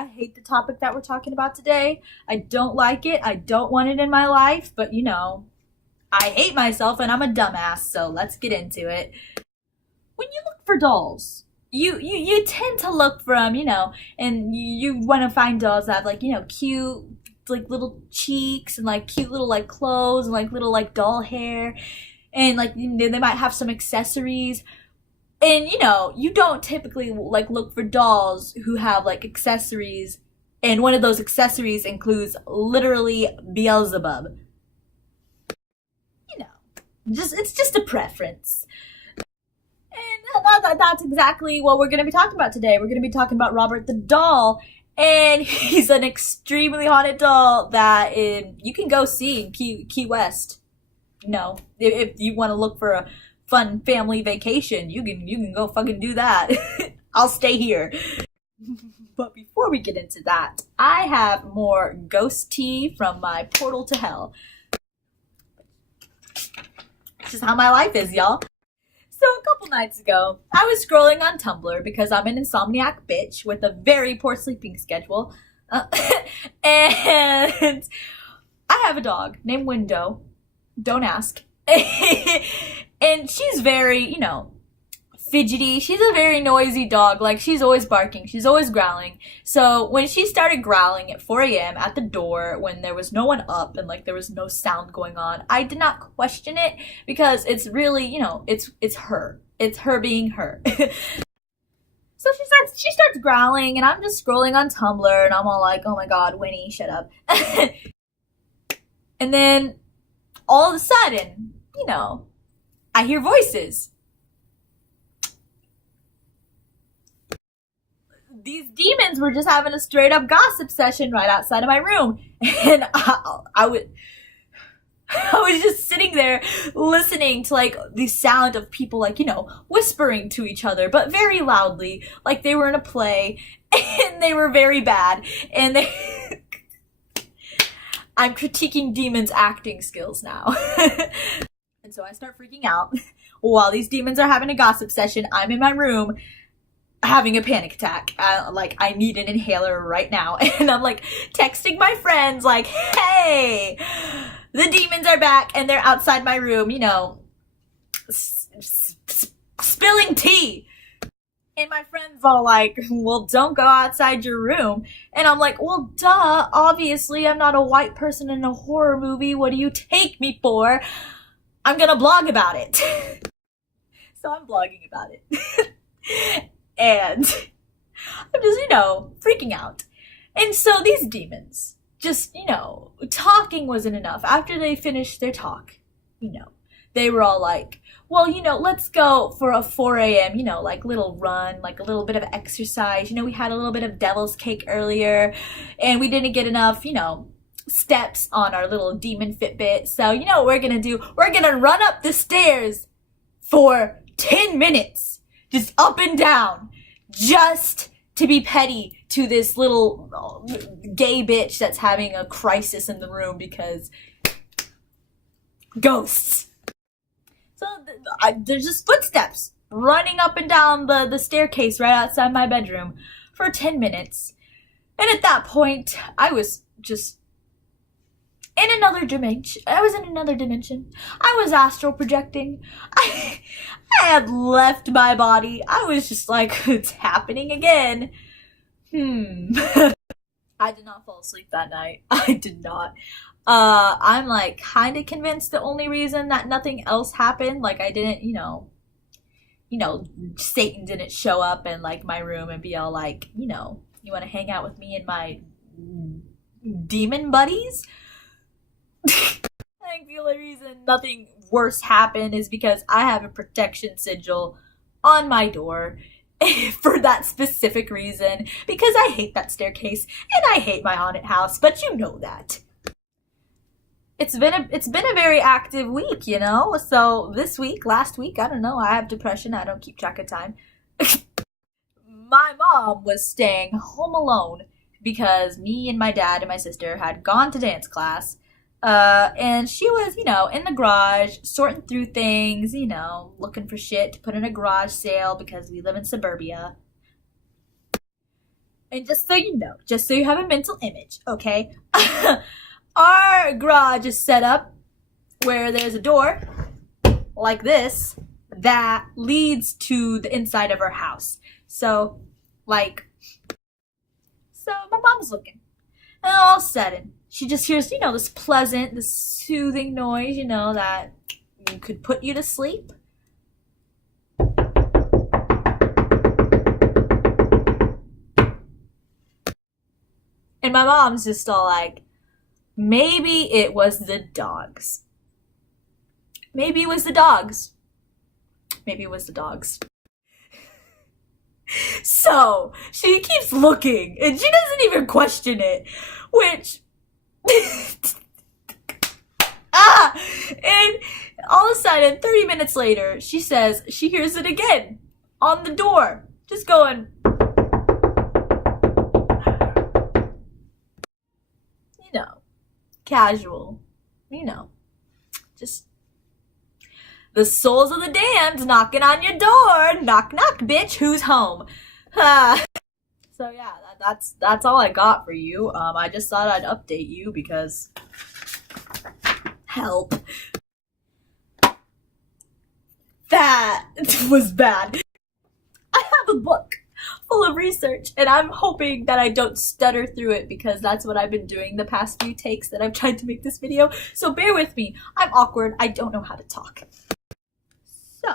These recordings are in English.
I hate the topic that we're talking about today. I don't like it. I don't want it in my life, but I hate myself and I'm a dumbass, so let's get into it. When you look for dolls, you tend to look for them, and you want to find dolls that have cute little cheeks and cute little clothes and little doll hair, and they might have some accessories. And you don't typically look for dolls who have accessories, and one of those accessories includes literally Beelzebub. It's just a preference. And that's exactly what we're going to be talking about today. We're going to be talking about Robert the doll, and he's an extremely haunted doll that you can go see in Key West. If you want to look for a fun family vacation, you can go fucking do that. I'll stay here. But before we get into that, I have more ghost tea from my portal to hell. It's just how my life is, y'all. So a couple nights ago, I was scrolling on Tumblr because I'm an insomniac bitch with a very poor sleeping schedule. And I have a dog named Window. Don't ask. And she's very, fidgety. She's a very noisy dog. She's always barking. She's always growling. So when she started growling at 4 a.m. at the door when there was no one up and there was no sound going on, I did not question it because it's really, it's her. It's her being her. So she starts growling, and I'm just scrolling on Tumblr, and I'm all like, oh my god, Winnie, shut up. And then all of a sudden, I hear voices. These demons were just having a straight up gossip session right outside of my room. And I was just sitting there listening to the sound of people whispering to each other, but very loudly, like they were in a play, and they were very bad. And I'm critiquing demons' acting skills now. And so I start freaking out. While these demons are having a gossip session, I'm in my room having a panic attack. I need an inhaler right now. And I'm texting my friends hey, the demons are back and they're outside my room, spilling tea. And my friend's all well, don't go outside your room. And I'm well, duh, obviously I'm not a white person in a horror movie. What do you take me for? I'm gonna blog about it. So I'm blogging about it. And I'm just, freaking out. And so these demons just, talking wasn't enough. After they finished their talk, they were all well, let's go for a 4 a.m., little run, a little bit of exercise. We had a little bit of devil's cake earlier, and we didn't get enough, steps on our little demon Fitbit. So, what we're gonna do? We're gonna run up the stairs for 10 minutes, just up and down, just to be petty to this little gay bitch that's having a crisis in the room because ghosts. So there's just footsteps running up and down the staircase right outside my bedroom for 10 minutes. And at that point, I was just in another dimension. I was in another dimension. I was astral projecting. I had left my body. I was just it's happening again. I did not fall asleep that night. I did not. I'm kind of convinced the only reason that nothing else happened, I didn't, Satan didn't show up in my room and be all you want to hang out with me and my demon buddies? I think the only reason nothing worse happened is because I have a protection sigil on my door for that specific reason, because I hate that staircase and I hate my haunted house, but you know that. It's been a very active week, so this week, last week, I don't know, I have depression, I don't keep track of time. My mom was staying home alone because me and my dad and my sister had gone to dance class. And she was, in the garage, sorting through things, looking for shit to put in a garage sale because we live in suburbia. And just so you know, just so you have a mental image, okay? Our garage is set up where there's a door like this that leads to the inside of our house. So my mom's looking. And all of a sudden, she just hears, this pleasant, this soothing noise, that could put you to sleep. And my mom's just all like, maybe it was the dogs. Maybe it was the dogs. Maybe it was the dogs. So, she keeps looking, and she doesn't even question it, which... And all of a sudden, 30 minutes later, she says she hears it again, on the door, just going... casual, just the souls of the damned knocking on your door. Knock, knock, bitch. Who's home? So yeah, that's all I got for you. I just thought I'd update you because help. That was bad. I have a book full of research, and I'm hoping that I don't stutter through it because that's what I've been doing the past few takes that I've tried to make this video. So bear with me. I'm awkward. I don't know how to talk. So,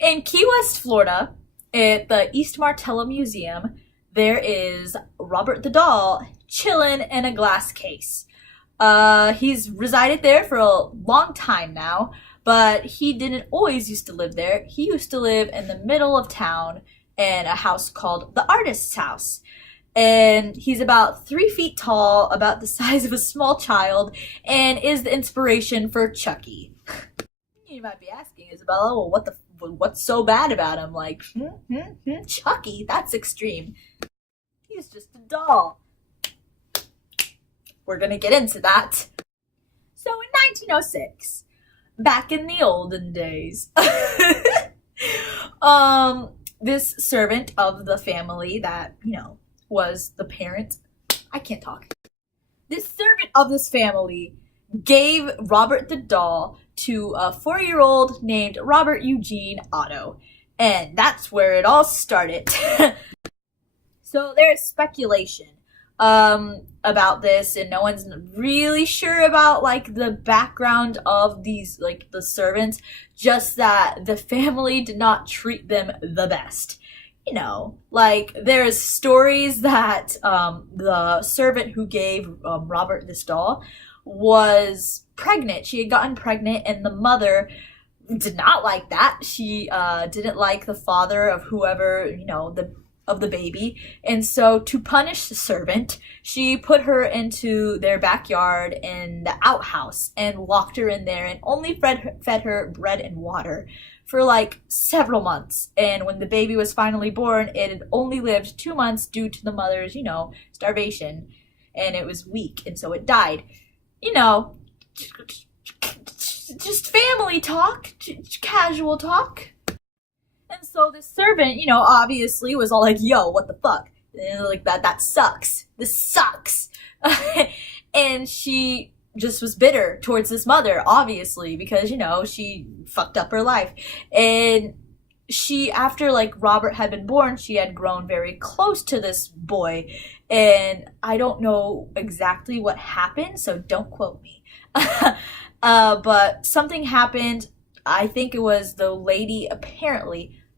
in Key West, Florida, at the East Martello Museum, there is Robert the doll chilling in a glass case. He's resided there for a long time now. But he didn't always used to live there. He used to live in the middle of town in a house called the Artist's House. And he's about 3 feet tall, about the size of a small child, and is the inspiration for Chucky. You might be asking, Isabella, well, what's so bad about him? Like, Chucky, that's extreme. He's just a doll. We're gonna get into that. So in 1906, back in the olden days, this servant of the family that, was the parent, I can't talk. This servant of this family gave Robert the doll to a 4-year-old named Robert Eugene Otto. And that's where it all started. So there's speculation about this, and no one's really sure about the background of these the servants, just that the family did not treat them the best. There's stories that the servant who gave Robert this doll was pregnant. She had gotten pregnant, and the mother did not like that. She didn't like the father of whoever, of the baby, and so to punish the servant, she put her into their backyard in the outhouse and locked her in there and only fed her bread and water for several months. And when the baby was finally born, it had only lived 2 months due to the mother's, starvation, and it was weak, and so it died. Just family talk, casual talk. And so this servant, obviously was all like, yo, what the fuck? And that sucks. This sucks. And she just was bitter towards this mother, obviously, because, she fucked up her life. And she, after, Robert had been born, she had grown very close to this boy. And I don't know exactly what happened, so don't quote me. But something happened. I think it was the lady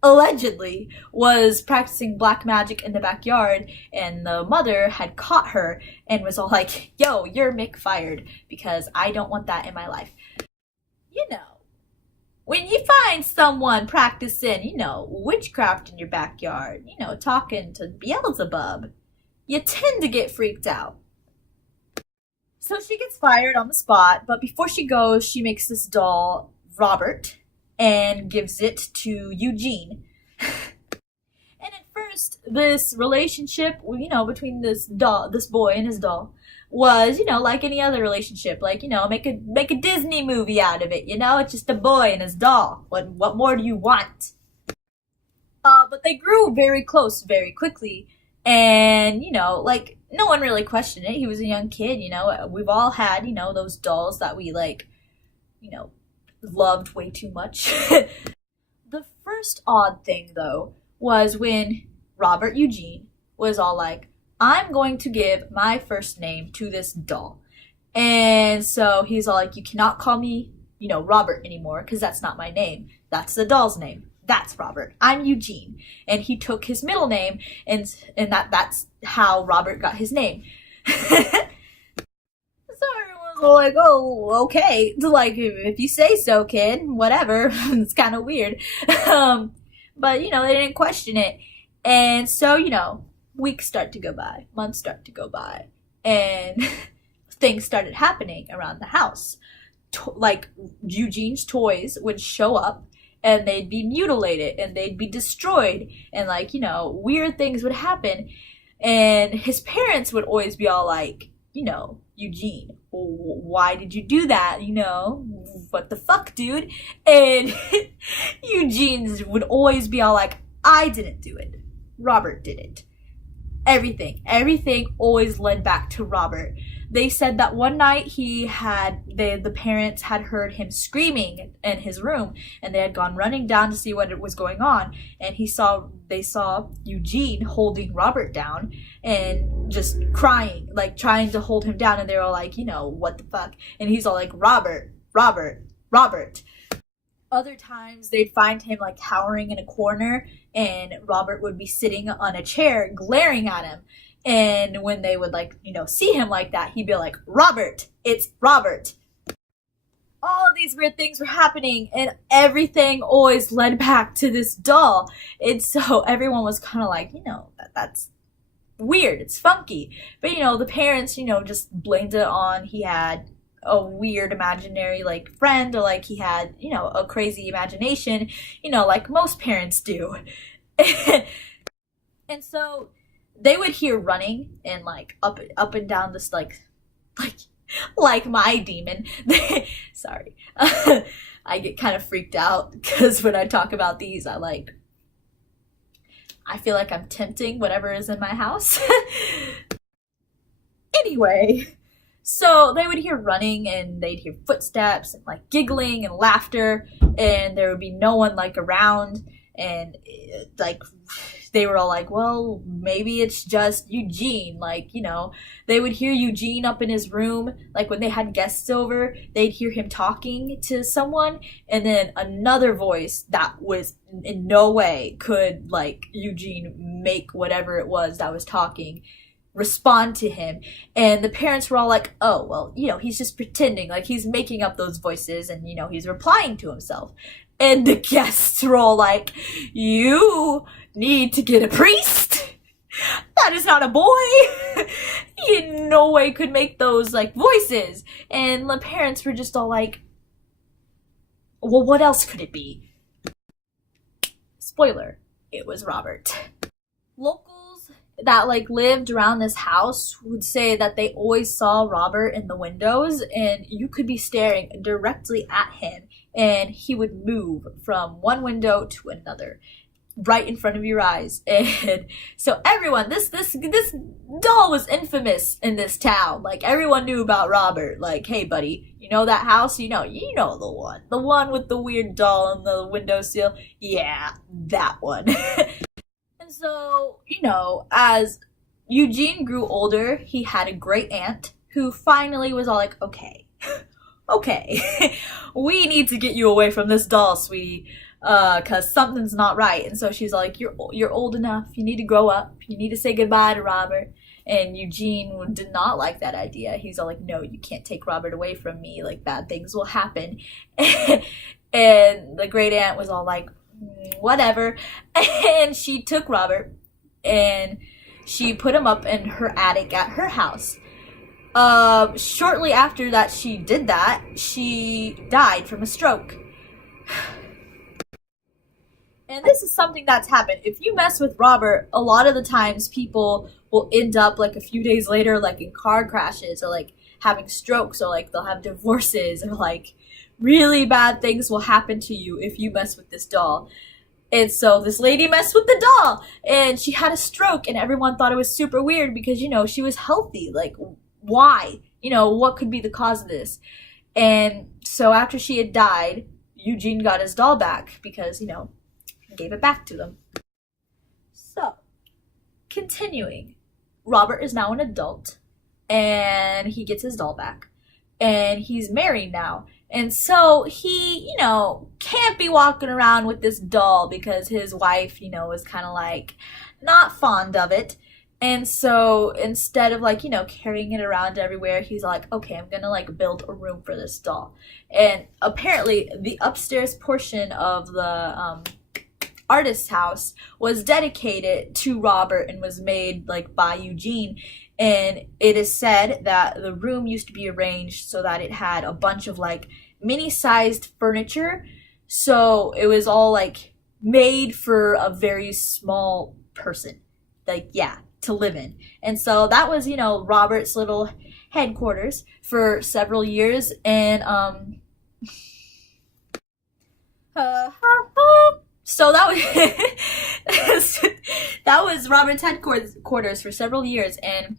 allegedly was practicing black magic in the backyard, and the mother had caught her and was all like, yo, you're McFired because I don't want that in my life. When you find someone practicing, witchcraft in your backyard, talking to Beelzebub, you tend to get freaked out. So she gets fired on the spot, but before she goes, she makes this doll, Robert, and gives it to Eugene. And at first, this relationship, between this boy and his doll, was, like any other relationship. Make a Disney movie out of it, It's just a boy and his doll. What more do you want? But they grew very close very quickly. And, like, no one really questioned it. He was a young kid, We've all had, those dolls that we, like, loved way too much. The first odd thing, though, was when Robert Eugene was all like, I'm going to give my first name to this doll. And so he's all like, you cannot call me, Robert anymore, because that's not my name. That's the doll's name. That's Robert. I'm Eugene. And he took his middle name, and that's how Robert got his name. So everyone's all like, oh, okay. Like, if you say so, kid, whatever. It's kind of weird. But, they didn't question it. And so, weeks start to go by. Months start to go by. And things started happening around the house. Like, Eugene's toys would show up, and they'd be mutilated, and they'd be destroyed, and, like, weird things would happen. And his parents would always be all like, Eugene, why did you do that? What the fuck, dude? And Eugene's would always be all like, I didn't do it. Robert did it. Everything always led back to Robert. They said that one night the parents had heard him screaming in his room, and they had gone running down to see what was going on, and they saw Eugene holding Robert down and just crying, like trying to hold him down, and they were all like, what the fuck? And he's all like, Robert, Robert, Robert. Other times they'd find him like cowering in a corner, and Robert would be sitting on a chair glaring at him. And when they would see him like that, he'd be like, Robert, it's Robert. All of these weird things were happening, and everything always led back to this doll. And so everyone was kind of like, that's weird, it's funky. But the parents, just blamed it on he had a weird imaginary friend, or he had a crazy imagination, like most parents do. And so they would hear running and up and down this like my demon. Sorry. I get kind of freaked out because when I talk about these, I feel like I'm tempting whatever is in my house. Anyway, so they would hear running, and they'd hear footsteps and giggling and laughter, and there would be no one around, and they were all like, well, maybe it's just Eugene. They would hear Eugene up in his room. When they had guests over, they'd hear him talking to someone, and then another voice that was in no way could, Eugene make whatever it was that was talking respond to him. And the parents were all like, oh, well, he's just pretending, he's making up those voices, and, he's replying to himself. And the guests were all like, you need to get a priest. That is not a boy. He in no way could make those voices. And the parents were just all like, well, what else could it be? Spoiler, it was Robert. Locals that lived around this house would say that they always saw Robert in the windows, and you could be staring directly at him, and he would move from one window to another right in front of your eyes. And so everyone, this doll was infamous in this town. Everyone knew about Robert. Hey buddy, that house? You know the one with the weird doll on the windowsill? Yeah, that one. And so, as Eugene grew older, he had a great aunt who finally was all like, okay, we need to get you away from this doll, sweetie, cause something's not right. And so she's like, you're old enough, you need to grow up, you need to say goodbye to Robert. And Eugene did not like that idea. He's all like, no, you can't take Robert away from me, bad things will happen. And the great aunt was all like, whatever. And she took Robert and she put him up in her attic at her house. Shortly after that she did that, she died from a stroke. And this is something that's happened. If you mess with Robert, a lot of the times people will end up a few days later in car crashes, or having strokes, or they'll have divorces, or really bad things will happen to you if you mess with this doll. And so this lady messed with the doll and she had a stroke and everyone thought it was super weird because, she was healthy. Like, why? What could be the cause of this? And so after she had died, Eugene got his doll back because, he gave it back to them. So, continuing. Robert is now an adult and he gets his doll back. And he's married now. And so he, can't be walking around with this doll because his wife, is kind of like not fond of it. And so instead of like, carrying it around everywhere, he's like, okay, I'm gonna like build a room for this doll. And apparently the upstairs portion of the artist's house was dedicated to Robert and was made like by Eugene. And it is said that the room used to be arranged so that it had a bunch of like mini-sized furniture. So it was all like made for a very small person. Like, yeah, to live in. And so that was, Robert's little headquarters for several years. And so that was that was Robert's headquarters for several years. And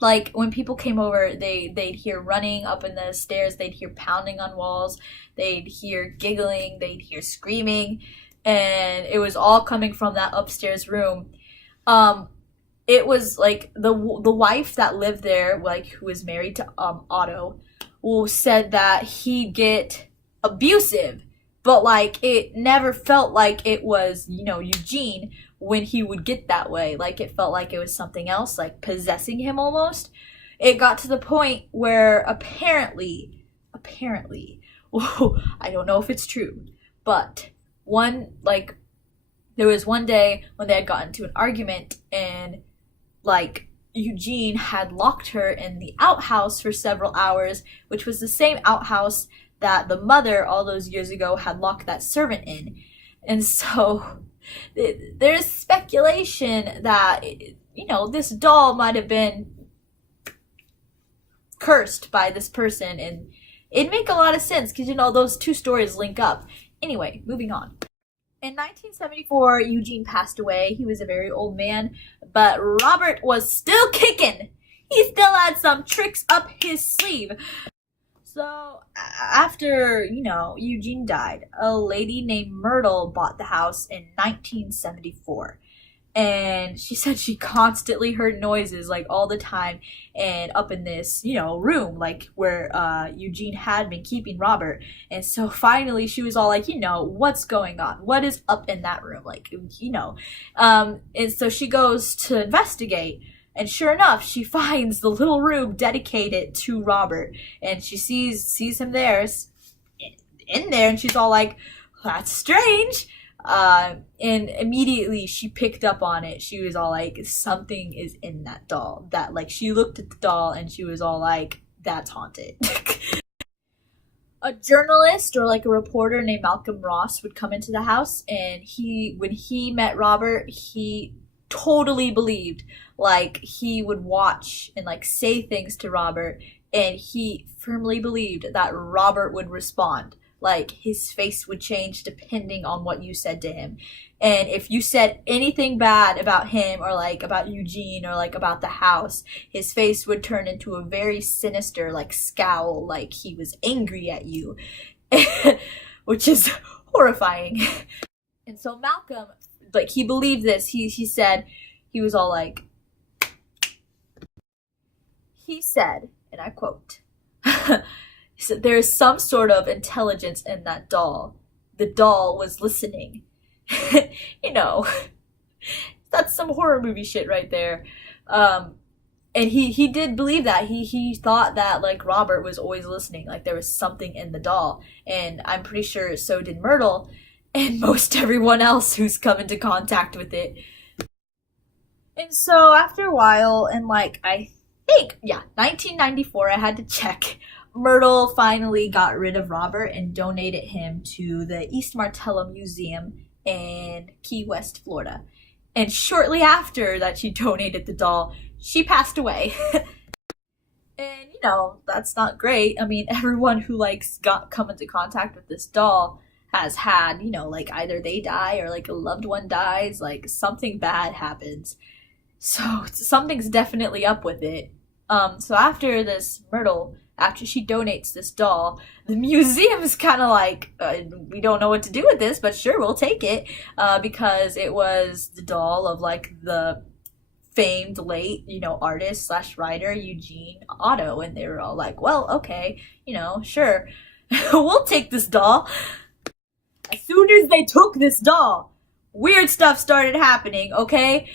like when people came over, they'd hear running up in the stairs, they'd hear pounding on walls, they'd hear giggling, they'd hear screaming, and it was all coming from that upstairs room. It was like the wife that lived there, like who was married to Otto, who said that he'd get abusive, but like it never felt like it was, Eugene when he would get that way. Like it felt like it was something else, like possessing him almost. It got to the point where apparently, I don't know if it's true, but there was one day when they had gotten into an argument and like Eugene had locked her in the outhouse for several hours, which was the same outhouse that the mother all those years ago had locked that servant in. And so there's speculation that, this doll might have been cursed by this person. And it'd make a lot of sense because, those two stories link up. Anyway, moving on. In 1974, Eugene passed away. He was a very old man, but Robert was still kicking. He still had some tricks up his sleeve. So after, Eugene died, a lady named Myrtle bought the house in 1974. And she said she constantly heard noises like all the time and up in this, room like where Eugene had been keeping Robert. And so finally she was all like, what's going on? What is up in that room? Like, and so she goes to investigate. And sure enough, she finds the little room dedicated to Robert. And she sees him there, in there, and she's all like, that's strange. And immediately she picked up on it. She was all like, something is in that doll. That, like, she looked at the doll and she was all like, that's haunted. A journalist or like a reporter named Malcolm Ross would come into the house, and when he met Robert, he totally believed, like, he would watch and like say things to Robert, and he firmly believed that Robert would respond. Like, his face would change depending on what you said to him. And if you said anything bad about him or like about Eugene or like about the house, his face would turn into a very sinister like scowl, like he was angry at you, which is horrifying. And so Malcolm, like, he believed this. He said, he was all like, he said, and I quote, he said, there is some sort of intelligence in that doll. The doll was listening. That's some horror movie shit right there. And he did believe that. He thought that, like, Robert was always listening. Like, there was something in the doll. And I'm pretty sure so did Myrtle and most everyone else who's come into contact with it. And so after a while, and like, I think, 1994, I had to check, Myrtle finally got rid of Robert and donated him to the East Martello Museum in Key West, Florida. And shortly after that she donated the doll, she passed away. And, that's not great. I mean, everyone who, like, come into contact with this doll has had, you know, like either they die or like a loved one dies, like something bad happens. So something's definitely up with it. So after this Myrtle, after she donates this doll, the museum's kind of like, we don't know what to do with this, but sure, we'll take it, because it was the doll of like the famed late, you know, artist slash writer Eugene Otto, and they were all like, well, okay, you know, sure, we'll take this doll. As soon as they took this doll, weird stuff started happening, okay?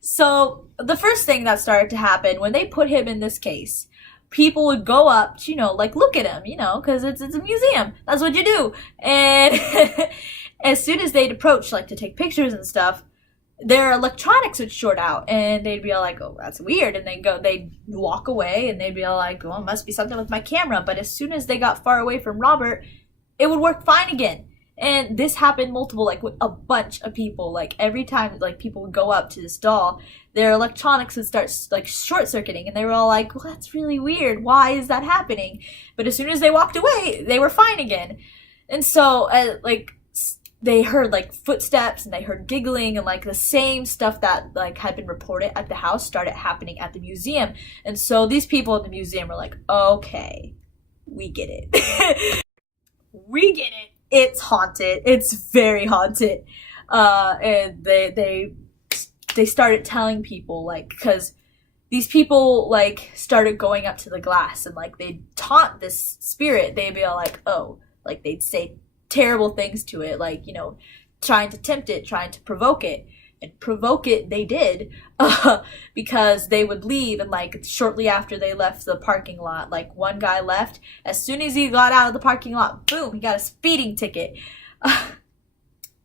So the first thing that started to happen when they put him in this case, people would go up to, you know, like look at him, you know, because it's a museum. That's what you do. And as soon as they'd approach, like to take pictures and stuff, their electronics would short out, and they'd be all like, "Oh, that's weird," and they'd walk away, and they'd be all like, "Well, it must be something with my camera." But as soon as they got far away from Robert, it would work fine again. And this happened multiple, like with a bunch of people. Like every time, like people would go up to this doll, their electronics would start like short circuiting, and they were all like, "Well, that's really weird. Why is that happening?" But as soon as they walked away, they were fine again. And so, like, they heard like footsteps, and they heard giggling, and like the same stuff that like had been reported at the house started happening at the museum. And so these people at the museum were like, "Okay, we get it." We get it. It's haunted. It's very haunted. And they started telling people, like, because these people like started going up to the glass, and like they'd taunt this spirit. They'd be all like, "Oh," like they'd say terrible things to it, like, you know, trying to tempt it, trying to provoke it. And provoke it they did, because they would leave, and like shortly after they left the parking lot, like one guy left, as soon as he got out of the parking lot, boom, he got a speeding ticket.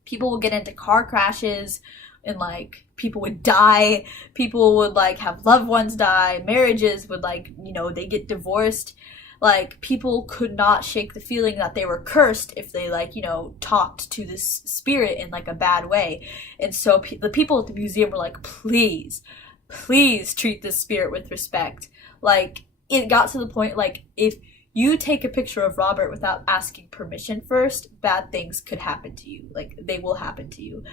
People would get into car crashes, and like people would die, people would like have loved ones die, marriages would, like, you know, they get divorced. Like, people could not shake the feeling that they were cursed if they, like, you know, talked to this spirit in, like, a bad way. And so the people at the museum were like, please, please treat this spirit with respect. Like, it got to the point, like, if you take a picture of Robert without asking permission first, bad things could happen to you. Like, they will happen to you.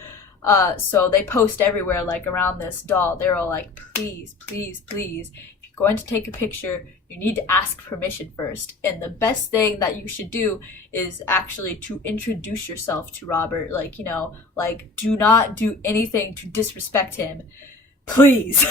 So they post everywhere, like, around this doll. They're all like, please, please, please, if you're going to take a picture, you need to ask permission first. And the best thing that you should do is actually to introduce yourself to Robert. Like, you know, like, do not do anything to disrespect him. Please.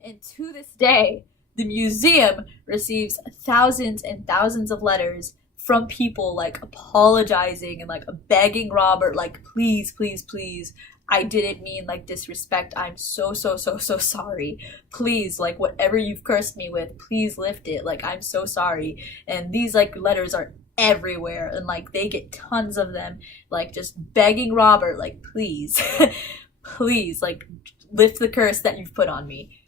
And to this day, the museum receives thousands and thousands of letters from people, like, apologizing and, like, begging Robert, like, please, please, please, I didn't mean, like, disrespect. I'm so sorry. Please, like, whatever you've cursed me with, please lift it. Like, I'm so sorry. And these, like, letters are everywhere, and, like, they get tons of them, like, just begging Robert, like, please, please, like, lift the curse that you've put on me.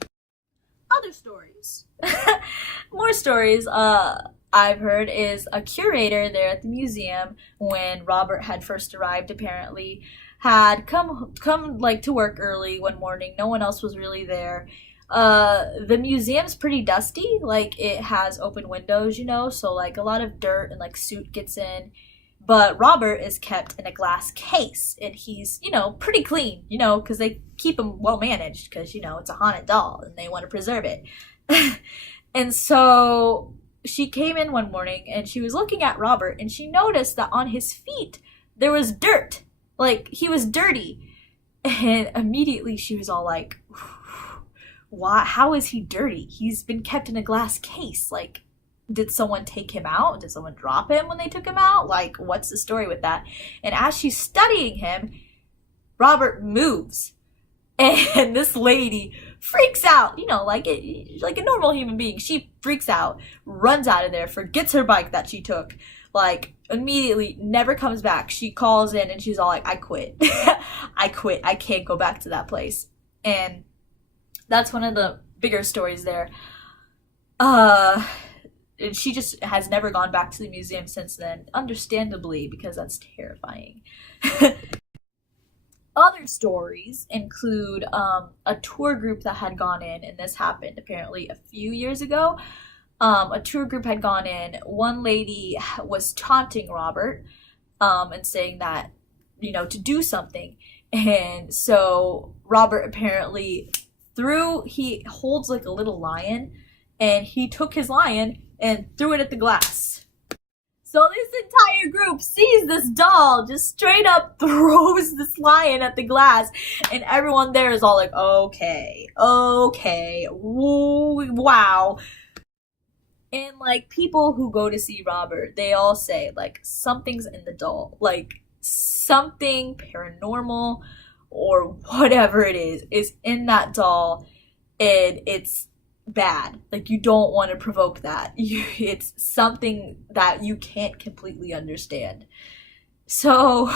Other stories. More stories, I've heard is a curator there at the museum, when Robert had first arrived, apparently, had come like to work early one morning. No one else was really there. The museum's pretty dusty. Like, it has open windows, you know, so like a lot of dirt and like soot gets in. But Robert is kept in a glass case, and he's, you know, pretty clean, you know, because they keep him well managed, because, you know, it's a haunted doll and they want to preserve it. And so she came in one morning, and she was looking at Robert, and she noticed that on his feet there was dirt. Like, he was dirty. And immediately she was all like, why? How is he dirty? He's been kept in a glass case. Like, did someone take him out? Did someone drop him when they took him out? Like, what's the story with that? And as she's studying him, Robert moves. And this lady freaks out, you know, like a normal human being. She freaks out, runs out of there, forgets her bike that she took, like, immediately, never comes back. She calls in, and she's all like, I quit. I quit. I can't go back to that place. And that's one of the bigger stories there. And she just has never gone back to the museum since then, understandably, because that's terrifying. Other stories include a tour group that had gone in, and this happened apparently a few years ago. A tour group had gone in. One lady was taunting Robert, and saying that, to do something. And so Robert apparently he holds like a little lion, and he took his lion and threw it at the glass. So this entire group sees this doll, just straight up throws this lion at the glass, and everyone there is all like, okay, wow. And like people who go to see Robert, they all say like something's in the doll, like something paranormal or whatever it is in that doll, and it's bad. Like you don't want to provoke that. It's something that you can't completely understand. So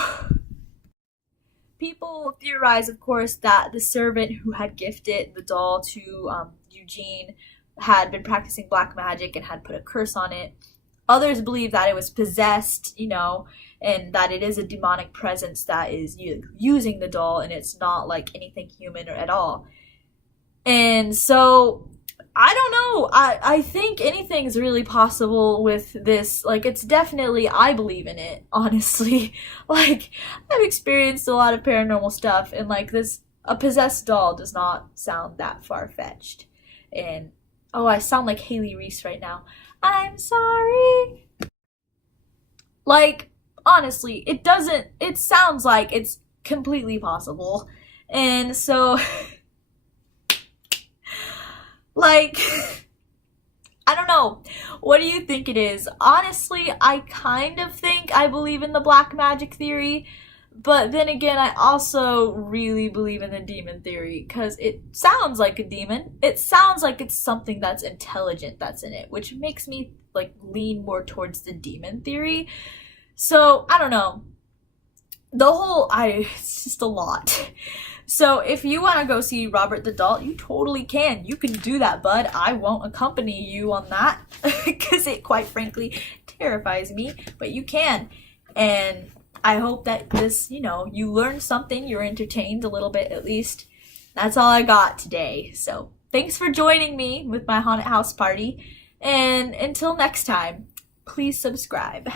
people theorize, of course, that the servant who had gifted the doll to Eugene had been practicing black magic and had put a curse on it. Others believe that it was possessed, and that it is a demonic presence that is using the doll, and it's not like anything human or at all. And so I don't know. I think anything's really possible with this. Like, it's definitely, I believe in it, honestly. Like, I've experienced a lot of paranormal stuff, and like a possessed doll does not sound that far-fetched. And oh, I sound like Haley Reese right now. I'm sorry. Like, honestly, it sounds like it's completely possible. And so, like, I don't know. What do you think it is? Honestly, I kind of think I believe in the black magic theory. But then again, I also really believe in the demon theory, because it sounds like a demon. It sounds like it's something that's intelligent that's in it, which makes me like lean more towards the demon theory. So I don't know. It's just a lot. So if you want to go see Robert the Doll, you totally can. You can do that, bud. I won't accompany you on that because it quite frankly terrifies me, but you can. And I hope that this, you learned something, you're entertained a little bit at least. That's all I got today. So thanks for joining me with my haunted house party. And until next time, please subscribe.